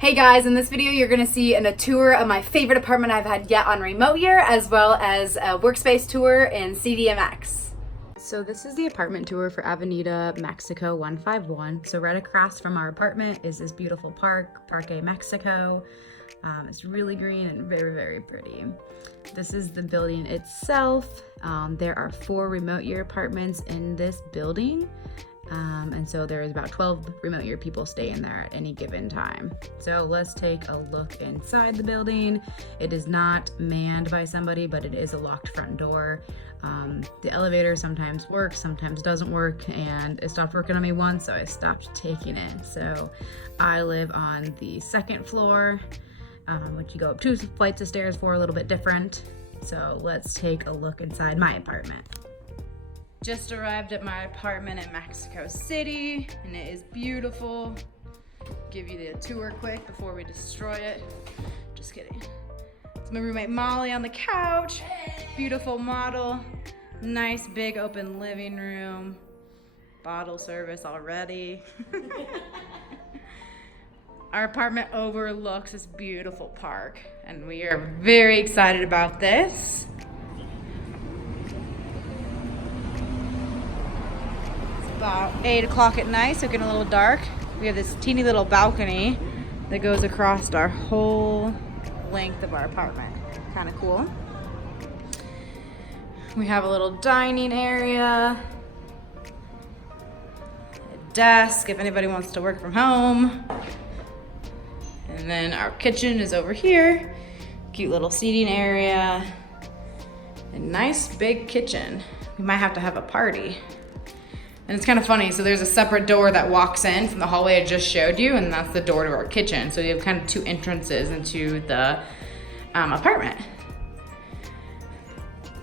Hey guys, in this video you're going to see a tour of my favorite apartment I've had yet on Remote Year, as well as a Workspace tour in CDMX. So this is the apartment tour for Avenida Mexico 151. So right across from our apartment is this beautiful park, Parque Mexico. It's really green and very, very pretty. This is the building itself. There are 4 Remote Year apartments in this building. And so there's about 12 remote year people staying there at any given time. So let's take a look inside the building. It is not manned by somebody, but it is a locked front door. The elevator sometimes works, sometimes doesn't work, and it stopped working on me once, so I stopped taking it. So I live on the 2nd floor, which you go up 2 flights of stairs for, a little bit different. So let's take a look inside my apartment. Just arrived at my apartment in Mexico City, and it is beautiful. Give you the tour quick before we destroy it. Just kidding. It's my roommate Molly on the couch. Beautiful model. Nice big open living room. Bottle service already. Our apartment overlooks this beautiful park, and we are very excited about this. About 8 o'clock at night, so getting a little dark. We have this teeny little balcony that goes across our whole length of our apartment. Kind of cool. We have a little dining area, a desk if anybody wants to work from home. And then our kitchen is over here. Cute little seating area. A nice big kitchen. We might have to have a party. And it's kind of funny, so there's a separate door that walks in from the hallway I just showed you, and that's the door to our kitchen. So you have kind of 2 entrances into the apartment.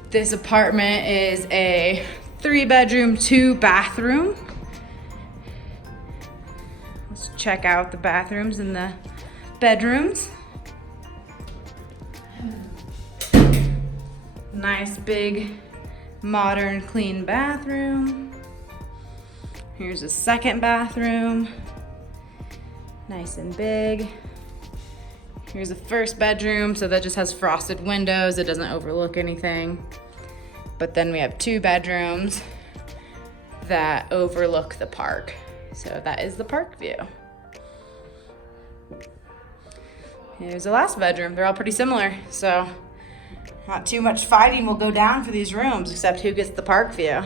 This apartment is a 3-bedroom, 2-bathroom. Let's check out the bathrooms and the bedrooms. Nice, big, modern, clean bathroom. Here's a 2nd bathroom, nice and big. Here's the 1st bedroom, so that just has frosted windows. It doesn't overlook anything. But then we have 2 bedrooms that overlook the park. So that is the park view. Here's the last bedroom. They're all pretty similar, so not too much fighting will go down for these rooms, except who gets the park view.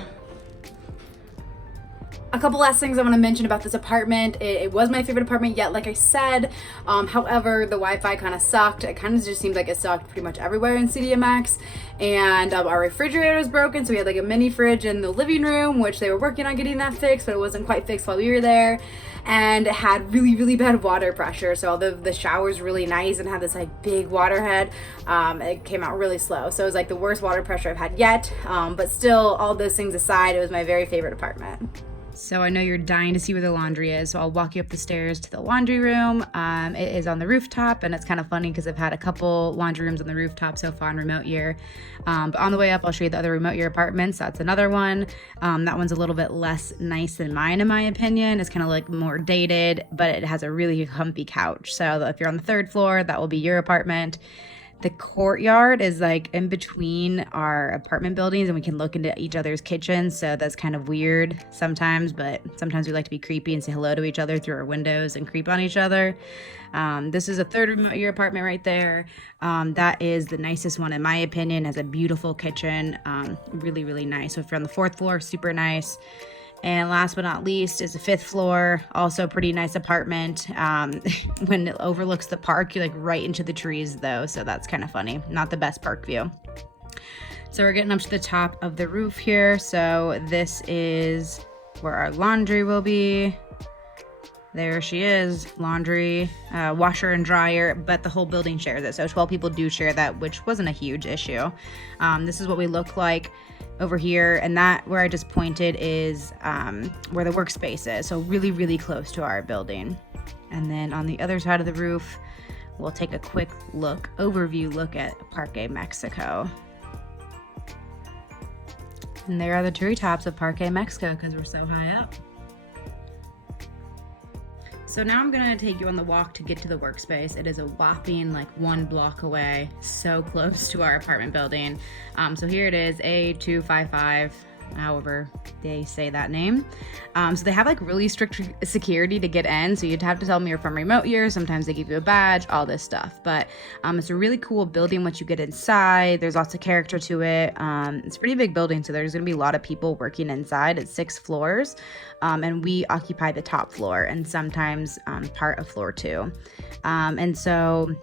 A couple last things I want to mention about this apartment. It was my favorite apartment yet, like I said. However, the Wi-Fi kind of sucked. It kind of just seemed like it sucked pretty much everywhere in CDMX. And our refrigerator was broken, so we had like a mini fridge in the living room, which they were working on getting that fixed, but it wasn't quite fixed while we were there. And it had really, really bad water pressure. So although the shower's really nice and had this like big water head, it came out really slow. So it was like the worst water pressure I've had yet. But still, all those things aside, it was my very favorite apartment. So I know you're dying to see where the laundry is, so I'll walk you up the stairs to the laundry room. It is on the rooftop, and it's kind of funny because I've had a couple laundry rooms on the rooftop so far in Remote Year. But on the way up, I'll show you the other Remote Year apartments. That's another one. That one's a little bit less nice than mine, in my opinion. It's kind of like more dated, but it has a really comfy couch. So if you're on the 3rd floor, that will be your apartment. The courtyard is like in between our apartment buildings, and we can look into each other's kitchens. So that's kind of weird sometimes, but sometimes we like to be creepy and say hello to each other through our windows and creep on each other. This is a 3rd Remote Year apartment right there. That is the nicest one in my opinion. Has a beautiful kitchen, really, really nice. So if you're on the 4th floor, super nice. And last but not least is the 5th floor, also pretty nice apartment. When it overlooks the park, you're like right into the trees though, so that's kind of funny. Not the best park view. So we're getting up to the top of the roof here. So this is where our laundry will be. There she is, laundry, washer and dryer, but the whole building shares it. So 12 people do share that, which wasn't a huge issue. This is what we look like over here, and that where I just pointed is where the workspace is. So really, really close to our building. And then on the other side of the roof, we'll take a quick overview look at Parque Mexico. And there are the treetops of Parque Mexico because we're so high up. So now I'm gonna take you on the walk to get to the workspace. It is a whopping like 1 block away, so close to our apartment building. So here it is, A255, however they say that name. So they have like really strict security to get in, so you'd have to tell them you're from remote year. Sometimes they give you a badge, all this stuff. But it's a really cool building once you get inside. There's lots of character to it. It's a pretty big building, so there's gonna be a lot of people working inside. It's 6 floors, and we occupy the top floor and sometimes part of floor 2. And so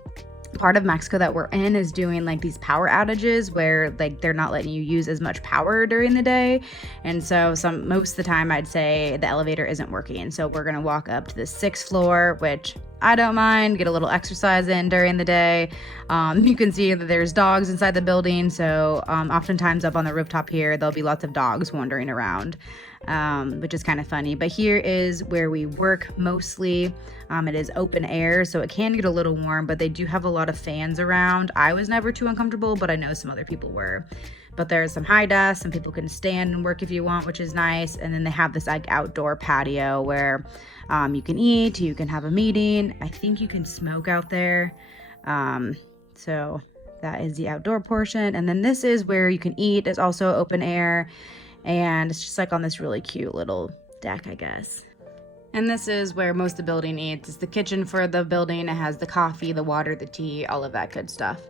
part of Mexico that we're in is doing like these power outages where like they're not letting you use as much power during the day. And so most of the time I'd say the elevator isn't working. So we're gonna walk up to the 6th floor, which I don't mind, get a little exercise in during the day. You can see that there's dogs inside the building. So oftentimes up on the rooftop here, there'll be lots of dogs wandering around, which is kind of funny. But here is where we work mostly. It is open air, so it can get a little warm, but they do have a lot of fans around. I was never too uncomfortable, but I know some other people were. But there's some high desks, some people can stand and work if you want, which is nice. And then they have this like outdoor patio where you can eat, you can have a meeting. I think you can smoke out there. So that is the outdoor portion. And then this is where you can eat. It's also open air. And it's just like on this really cute little deck, I guess. And this is where most of the building eats. It's the kitchen for the building. It has the coffee, the water, the tea, all of that good stuff.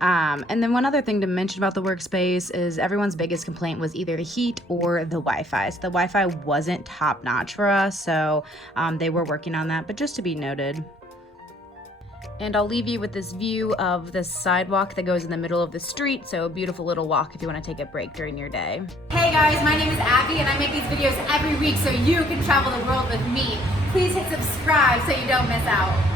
And then one other thing to mention about the workspace is everyone's biggest complaint was either the heat or the Wi-Fi. So the Wi-Fi wasn't top notch for us, so they were working on that, but just to be noted. And I'll leave you with this view of the sidewalk that goes in the middle of the street. So a beautiful little walk if you want to take a break during your day. Hey guys, my name is Abby and I make these videos every week so you can travel the world with me. Please hit subscribe so you don't miss out.